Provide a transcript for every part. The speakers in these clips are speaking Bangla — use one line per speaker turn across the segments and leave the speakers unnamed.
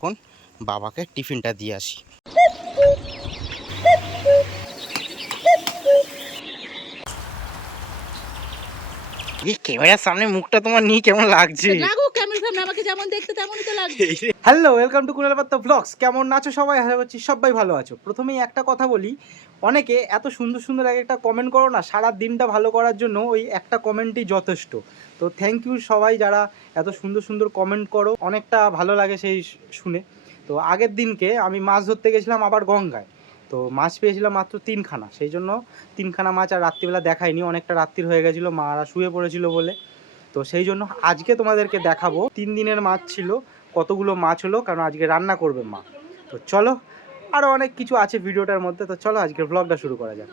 এখন বাবাকে টিফিনটা দিয়ে আসি। এই ক্যামেরার সামনে মুখটা তোমার নিয়ে কেমন লাগছে?
লাগুক ক্যামেরা সামনে আমাকে যেমন দেখতে তেমনই তো লাগবে
হ্যালো ওয়েলকাম টু কুনাল পাত্তা ব্লগস কেমন আছো সবাই? আশা করছি সবাই ভালো আছো। প্রথমেই একটা কথা বলি, অনেকে এত সুন্দর সুন্দর এক একটা কমেন্ট করো না, সারা দিনটা ভালো করার জন্য ওই একটা কমেন্টই যথেষ্ট। তো থ্যাংক ইউ সবাই যারা এত সুন্দর সুন্দর কমেন্ট করো, অনেকটা ভালো লাগে সেই শুনে। তো আগের দিনকে আমি মাছ ধরতে গেছিলাম আবার গঙ্গায়। তো মাছ পেয়েছিলাম মাত্র তিনখানা। সেই জন্য তিনখানা মাছ আর রাত্রিবেলা দেখাইনি, অনেকটা রাত্রির হয়ে গেছিল, মারা শুয়ে পড়েছিল বলে। তো সেই জন্য আজকে তোমাদেরকে দেখাবো। তিন দিনের মাছ ছিল কতগুলো মাছ হলো, কারণ আজকে রান্না করবে মা। তো চলো আরও অনেক কিছু আছে ভিডিওটার মধ্যে, তো চলো আজকের ব্লগটা শুরু করা যাক।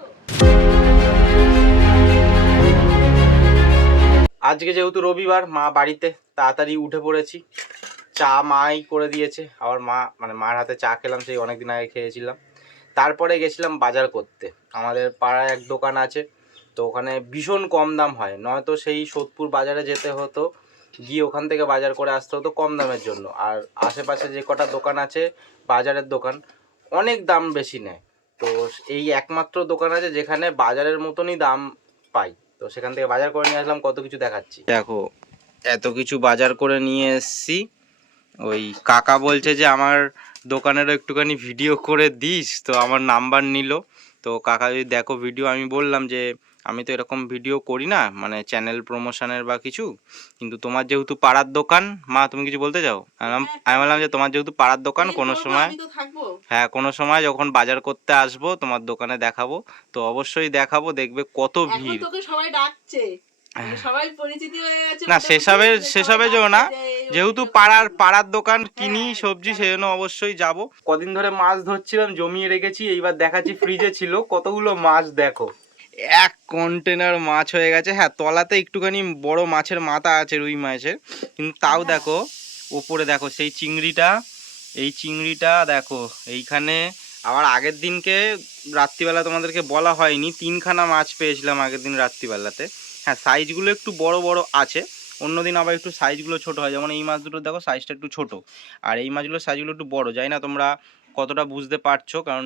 আজকে যেহেতু রবিবার, মা বাড়িতে, তাড়াতাড়ি উঠে পড়েছি। চা মাই করে দিয়েছে, আবার মা মানে মার হাতে চা খেলাম, সেই অনেক দিন আগে খেয়েছিলাম। তারপরে গেছিলাম বাজার করতে। আমাদের পাড়ায় এক দোকান আছে, তো ওখানে ভীষণ কম দাম হয়। নয়তো সেই সোদপুর বাজারে যেতে হতো গিয়ে ওখান থেকে বাজার করে আসতে হতো কম দামের জন্য। আর আশেপাশে যে কটা দোকান আছে, বাজারের দোকান, অনেক দাম বেশি নেয়। তো এই একমাত্র দোকান আছে যেখানে বাজারের মতনই দাম পাই। তো সেখান থেকে বাজার করে নিয়ে আসলাম, কত কিছু দেখাচ্ছি। দেখো, এত কিছু বাজার করে নিয়ে এসছি। ওই কাকা বলছে যে, আমার দোকানেরও একটুখানি ভিডিও করে দিস। তো আমার নাম্বার নিল। তো কাকা যদি দেখো ভিডিও আমি বললাম যে আমি তো এরকম ভিডিও করি না মানে চ্যানেল প্রমোশনের বা কিছু কিন্তু তোমার যেহেতু পাড়ার দোকান মা তুমি কিছু বলতে চাও? আমি বললাম- আমি বললাম যে তোমার যেহেতু পাড়ার দোকান কোনো সময়
আমি তো থাকব।
হ্যাঁ কোনো সময় যখন বাজার করতে আসব তোমার দোকানে দেখাবো তো অবশ্যই দেখাবো দেখবে কত ভিড়।
তোকে সবাই ডাকছে সবাই পরিচিতি হয়ে
না, সেসবের-
যে
সেসবের
সবাই
জন্য না, যেহেতু পাড়ার পাড়ার দোকান কিনি
হ্যাঁ।
সবজি সেই জন্য অবশ্যই যাব। কদিন ধরে মাছ ধরছিলাম জমিয়ে রেখেছি এইবার দেখাচ্ছি ফ্রিজে ছিল কতগুলো মাছ দেখো। এক কন্টেনার মাছ হয়ে গেছে। হ্যাঁ তলাতে একটুখানি বড় মাছের মাথা আছে রুই মাছের। কিন্তু তাও। দেখো, ওপরে দেখো সেই চিংড়িটা, এই চিংড়িটা দেখো, এইখানে আবার আগের দিনকে রাত্রিবেলা তোমাদেরকে বলা হয়নি, তিনখানা মাছ পেয়েছিলাম আগের দিন রাত্রিবেলাতে। হ্যাঁ সাইজগুলো একটু বড় বড় আছে, অন্যদিন আবার একটু সাইজগুলো ছোট হয়। যেমন এই মাছ দুটো দেখো সাইজটা একটু ছোট, আর এই মাছগুলোর সাইজগুলো একটু বড়। যাই না তোমরা কতটা বুঝতে পারছ? কারণ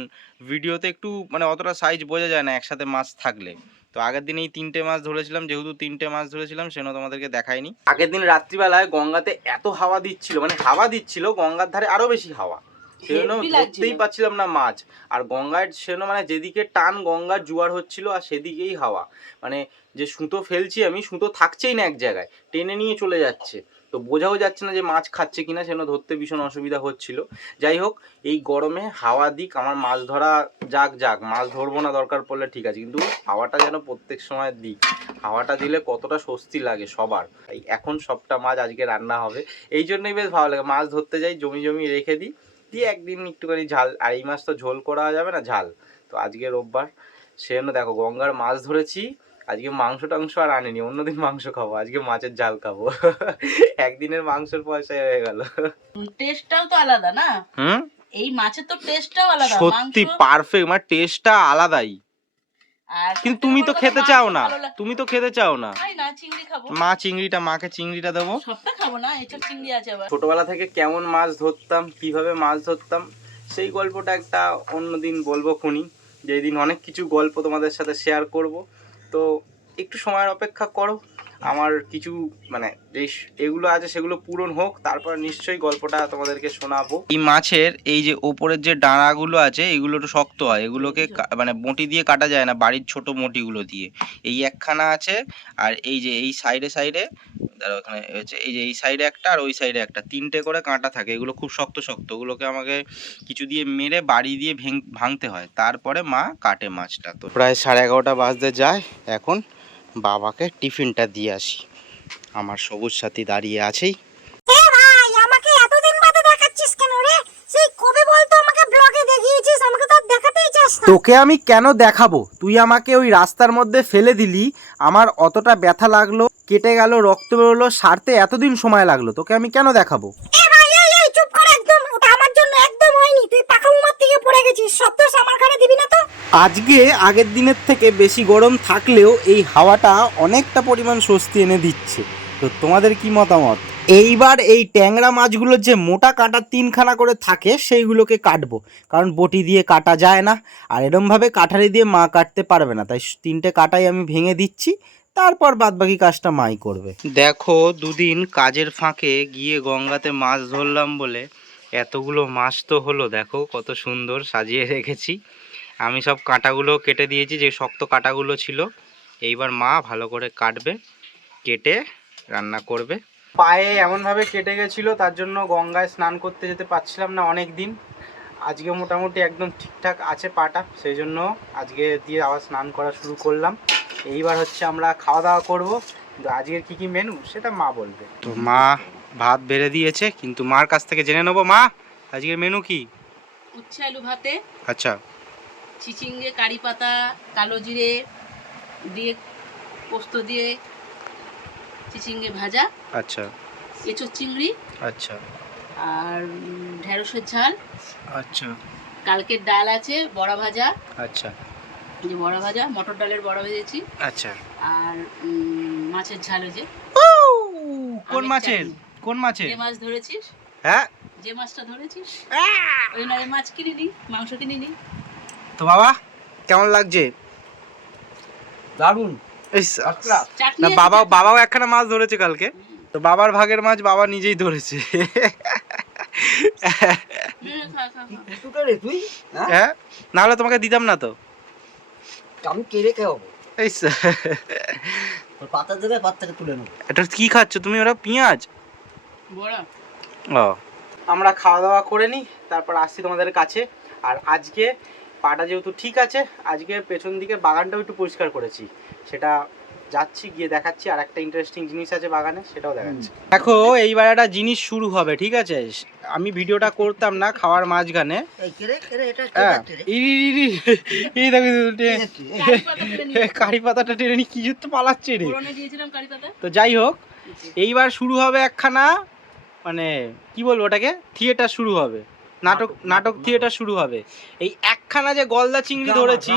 ভিডিওতে একটু মানে অতটা সাইজ বোঝা যায় না একসাথে মাছ থাকলে। তো আগের দিন এই তিনটে মাছ ধরেছিলাম যেহেতু তিনটে মাছ ধরেছিলাম সেজন্য তোমাদেরকে দেখাইনি। আগের দিন রাত্রিবেলায় গঙ্গাতে এত হাওয়া দিচ্ছিল মানে হাওয়া দিচ্ছিল গঙ্গার ধারে আরও বেশি হাওয়া। সেজন্য। ধরতেই পাচ্ছিলাম না মাছ। আর গঙ্গার সেজন্য মানে যেদিকে টান গঙ্গার জোয়ার হচ্ছিল আর সেদিকেই হাওয়া। মানে যে সুতো ফেলছি আমি সুতো থাকছেই না এক জায়গায় টেনে নিয়ে চলে যাচ্ছে। তো বোঝাও যাচ্ছে না যে মাছ খাচ্ছে কিনা, সেজন্য ধরতে ভীষণ অসুবিধা হচ্ছিল। যাই হোক, এই গরমে হাওয়া দিক, আমার মাছ ধরা যাক যাক, মাছ ধরবো না, দরকার পড়লে ঠিক আছে, কিন্তু হাওয়াটা যেন প্রত্যেক সময় দিক। হাওয়াটা দিলে কতটা স্বস্তি লাগে সবার। এখন সবটা মাছ আজকে রান্না হবে। এই জন্যই বেশ ভালো লাগে, মাছ ধরতে যাই, জমি জমি রেখে দিই, দিয়ে একদিন একটুখানি ঝাল, আর এই মাছ তো ঝোল করা যাবে না, ঝাল। তো আজকে রোববার, সেজন্য দেখো গঙ্গার মাছ ধরেছি আজকে মাংস টাংস আর আনিনি অন্যদিন মাংস খাব আজকে মাছের ঝাল খাব। একদিনের মাংসের পয়সা হয়ে গেল।
টেস্টটাও তো আলাদা না?
হুম?
এই মাছের তো টেস্টটাও আলাদা
সত্যি পারফেক্ট মানে টেস্টটা আলাদাই। কিন্তু তুমি তো খেতে চাও না তুমি তো খেতে চাও না। মা চিংড়িটা মাকে চিংড়িটা দেবো।
সবটা খাব না এসব চিংড়ি আছে আবার।
ছোটবেলা থেকে কেমন মাছ ধরতাম কীভাবে মাছ ধরতাম সেই গল্পটা একটা অন্যদিন বলব খুনি যেদিন অনেক কিছু গল্প তোমাদের সাথে শেয়ার করব। তো একটু সময়ের অপেক্ষা করো। আমার কিছু মানে এগুলো আছে সেগুলো পূরণ হোক তারপর নিশ্চয়ই গল্পটা তোমাদেরকে শোনাবো। এই মাছের এই যে ওপরের যে ডাঁড়াগুলো আছে এগুলো একটু শক্ত হয় এগুলোকে মানে বটি দিয়ে কাটা যায় না বাড়ির ছোট মটিগুলো দিয়ে। এই একখানা আছে আর এই যে এই সাইডে সাইডে দাঁড়াও এখানে হচ্ছে এই যে এই সাইডে একটা আর ওই সাইডে একটা তিনটে করে কাঁটা থাকে এগুলো খুব শক্ত শক্ত ওগুলোকে আমাকে কিছু দিয়ে মেরে বাড়ি দিয়ে ভেঙ ভাঙতে হয় তারপরে মা কাটে মাছটা। তো প্রায় সাড়ে এগারোটা বাজতে যায় এখন বাবাকে টিফিনটা দিয়ে আসি। আমার সবুজ সাথী দাঁড়িয়ে আছেই।
এ ভাই আমাকে এতদিন বাদে দেখাচ্ছিস কেন রে? সেই কবে বলতো আমাকে ব্লগে দেখিয়েছিস? আমাকে তো আর দেখাতেই চাস না।
তোকে আমি কেন দেখাবো? তুই আমাকে ওই রাস্তার মধ্যে ফেলে দিলি। আমার অতটা ব্যথা লাগল কেটে গেল রক্ত বেরোলো সারতে এতদিন সময় লাগল। তোকে আমি কেন দেখাবো
এ ভাই এই এই চুপ কর একদম ওটা আমার জন্য একদম হয়নি তুই পাকা উমার থেকে পড়ে গেছিস সব দোষ আমার ঘাড়ে দিবি না তো
আজকে আগের দিনের থেকে বেশি গরম থাকলেও এই হাওয়াটা অনেকটা পরিমাণ স্বস্তি এনে দিচ্ছে। তো তোমাদের কি মতামত? এইবার এই ট্যাংরা মাছগুলোর যে মোটা কাঁটা তিনখানা করে থাকে, সেইগুলোকে কাটবো। কারণ বটি দিয়ে কাটা যায় না, আর এরমভাবে কাঠারি দিয়ে মা কাটতে পারবে না। তাই তিনটে কাটাই আমি ভেঙে দিচ্ছি, তারপর বাদবাকি কাজটা মাই করবে। দেখো, দুদিন কাজের ফাঁকে গিয়ে গঙ্গাতে মাছ ধরলাম বলে এতগুলো মাছ তো হলো, দেখো কত সুন্দর সাজিয়ে রেখেছি। আমি সব কাঁটাগুলো কেটে দিয়েছি যে শক্ত কাঁটাগুলো ছিল। এইবার মা ভালো করে কাটবে কেটে রান্না করবে। পায়ে এমনভাবে কেটে গেছিল তার জন্য গঙ্গায় স্নান করতে যেতে পারছিলাম না অনেক দিন আজকে মোটামুটি একদম ঠিকঠাক আছে পাটা সেই জন্য আজকে দিয়ে আবার স্নান করা শুরু করলাম। এইবার হচ্ছে আমরা খাওয়া দাওয়া করব। কিন্তু আজকের কি কি মেনু সেটা মা বলবে। তো মা ভাত বেড়ে দিয়েছে কিন্তু মার কাছ থেকে জেনে নেব। মা আজকের মেনু কি?
উচ্ছে আলু ভাতে।
আচ্ছা।
চিচিঙ্গে কারি পাতা কালো জিরে দিয়ে পোস্ত দিয়ে চিচিঙ্গে ভাজা।
আচ্ছা।
এঁচোর চিংড়ি।
আচ্ছা।
আর ঢেঁড়সের ঝাল।
আচ্ছা।
কালকের ডাল আছে বড়া ভাজা।
আচ্ছা।
যে বড়া ভাজা মটর ডালের বড়া ভেজেছি।
আচ্ছা।
আর মাছের ঝাল হয়েছে
কোন মাছের? কোন মাছের?
যে মাছ ধরেছিস?
হ্যাঁ।
যে মাছটা ধরেছিস? ওই নয় মাছ কিনিনি মাংস কিনিনি।
তো বাবা কেমন লাগছে?
দারুণ
না বাবা বাবাও একখানা মাছ ধরেছে কালকে। তো বাবার ভাগের মাছ বাবা নিজেই ধরেছে।
তুই
হ্যাঁ? নাহলে তোমাকে দিতাম না তো।
আমি কেড়ে খাব
এই
পাতা দেবে পাত তুলে নেব।
এটা কি খাচ্ছ? তুমি ওরা পেঁয়াজ? ও। আমরা খাওয়া দাওয়া করে নিই তারপর আসছি তোমাদের কাছে। আর আজকে পাটা যেহেতু ঠিক আছে আজকে পেছন দিকে বাগানটাও একটু পরিষ্কার করেছি। সেটা যাচ্ছি গিয়ে দেখাচ্ছি আর একটা ইন্টারেস্টিং জিনিস আছে বাগানে সেটাও দেখাচ্ছি। দেখো এইবার একটা জিনিস শুরু হবে ঠিক আছে? আমি ভিডিওটা করতাম না খাওয়ার মাঝখানে। হ্যাঁ।
কারি
পাতাটা টেনে নি কি জুতো পালাচ্ছে রে?
ফোড়নে দিয়েছিলাম কারি পাতা।
তো যাই হোক এইবার শুরু হবে একখানা মানে কি বলব ওটাকে? থিয়েটার শুরু হবে। নাটক নাটক থিয়েটার শুরু হবে। এই একখানা যে গলদা চিংড়ি ধরেছি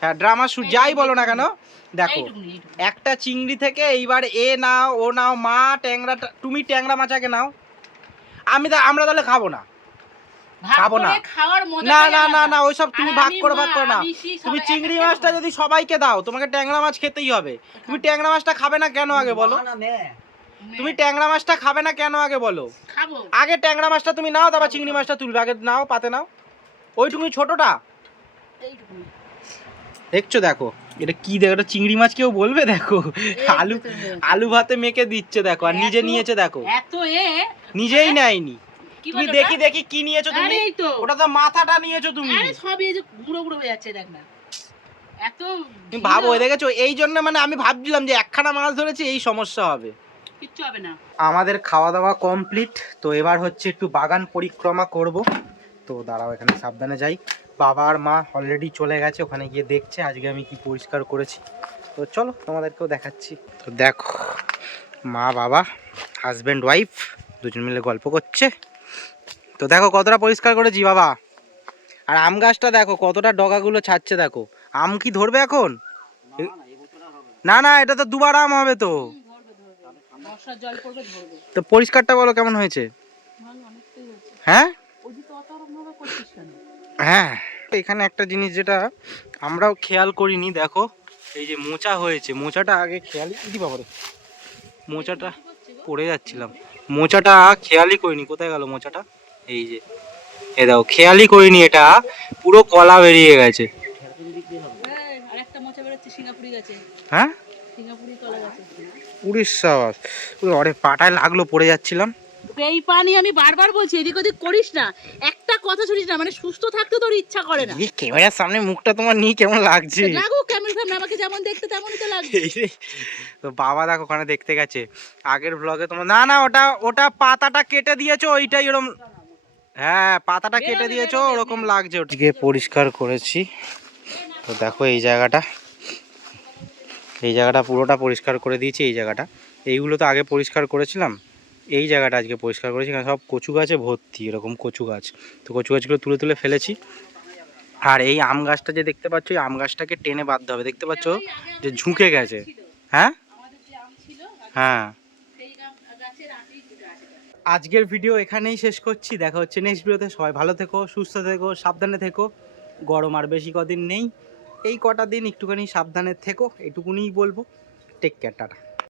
হ্যাঁ ড্রামা শুরু যাই বলো না কেন দেখো। একটা চিংড়ি থেকে এইবার এ নাও ও নাও মা ট্যাংরা তুমি ট্যাংরা মাছাকে নাও। আমি তা আমরা তাহলে খাব না। খাব না। না না না। না ওইসব তুমি ভাগ করে ভাগ করে না তুমি চিংড়ি মাছটা যদি সবাইকে দাও তোমাকে ট্যাংরা মাছ খেতেই হবে। তুমি ট্যাংরা মাছটা খাবে না কেন আগে বলো?
না।
তুমি ট্যাংরা মাছটা খাবে না কেন আগে বলো?
খাব।
আগে ট্যাংরা মাছটা তুমি নাও তারপর চিংড়ি মাছটা তুলবে। আগে নাও পাতে নাও। ওইটুকুনি ছোটটা। দেখছ দেখো। এটা কি দেখো এটা চিংড়ি মাছ কেউ বলবে? দেখো। আলু আলু ভাতে মেখে দিচ্ছে দেখো। আর নিজে নিয়েছে দেখো।
এত এ
নিজেই নেয়নি। তুমি দেখি দেখি কি নিয়েছো তুমি। ওটা তো মাথাটা নিয়েছো তুমি।
আরে এই যে গুঁড়ো গুঁড়ো হয়ে যাচ্ছে দেখ না। এত
তুমি ভাবো দেখেছ? এই জন্য মানে আমি ভাবছিলাম যে একখানা মাছ ধরেছি এই সমস্যা হবে।
কিচ্ছু হবে না।
আমাদের খাওয়া দাওয়া কমপ্লিট তো এবার হচ্ছে একটু বাগান পরিক্রমা করব। তো দাঁড়াও এখানে সাবধানে যাই। বাবা আর মা অলরেডি চলে গেছে ওখানে গিয়ে দেখছে আজকে আমি কি পরিষ্কার করেছি। তো চলো তোমাদেরকেও দেখাচ্ছি। তো দেখো মা বাবা হাজব্যান্ড ওয়াইফ দুজন মিলে গল্প করছে। তো দেখো কতটা পরিষ্কার করেছি বাবা। আর আম গাছটা দেখো কতটা ডগাগুলো ছাড়ছে দেখো। আম কি ধরবে এখন? না না এটা তো দুবার আম হবে তো।
বর্ষার জল পড়বে ধরবে।
তো পরিষ্কারটা বলো কেমন হয়েছে? হ্যাঁ? হ্যাঁ। এখানে একটা জিনিস যেটা আমরাও খেয়াল করিনি দেখো। এই যে মোচা হয়েছে মোচাটা আগে খেয়ালই দি বাবারে মোচাটা পড়ে যাচ্ছিলাম। মোচাটা খেয়ালই করিনি কোথায় গেল মোচাটা? এই যে এ দেখো খেয়ালই করিনি এটা পুরো কলা বেরিয়ে গেছে। হ্যাঁ? উড়িষ্যা অরে পাটায় লাগল পড়ে যাচ্ছিলাম।
এই পানি আমি বারবার বলছি এদিক ওদিক করিস না। একটা কথা শুনিস না মানে সুস্থ থাকতে তোর ইচ্ছা করে না।
এই ক্যামেরার সামনে মুখটা তোমার নিয়ে কেমন লাগছে?
আমাকে যেমন দেখতে তেমনই তো
বাবা দেখো ওখানে দেখতে গেছে। আগের ব্লগে তোমার না না ওটা ওটা পাতাটা কেটে দিয়েছ ওইটাই ওরকম হ্যাঁ পাতাটা কেটে দিয়েছ ওরকম লাগছে। ওটিকে পরিষ্কার করেছি। তো দেখো এই জায়গাটা। এই জায়গাটা পুরোটা পরিষ্কার করে দিয়েছি, এই জায়গাটা। এইগুলো তো আগে পরিষ্কার করেছিলাম, এই জায়গাটা আজকে পরিষ্কার করেছি, কারণ সব কচু গাছে ভর্তি, এরকম কচু গাছ। তো কচু গাছগুলো তুলে তুলে ফেলেছি। আর এই আম গাছটা যে দেখতে পাচ্ছ, এই আম গাছটাকে টেনে বাঁধতে হবে। দেখতে পাচ্ছ যে ঝুঁকে গেছে। হ্যাঁ? হ্যাঁ। আজকের ভিডিও এখানেই শেষ করছি। দেখা হচ্ছে নেক্সট ভিডিওতে সবাই ভালো থেকো, সুস্থ থেকো, সাবধানে থেকো। গরম আর বেশি কদিন নেই। এই কটা দিন একটুখানি সাবধানে থেকো এটুকুনিই বলব। Take care tata.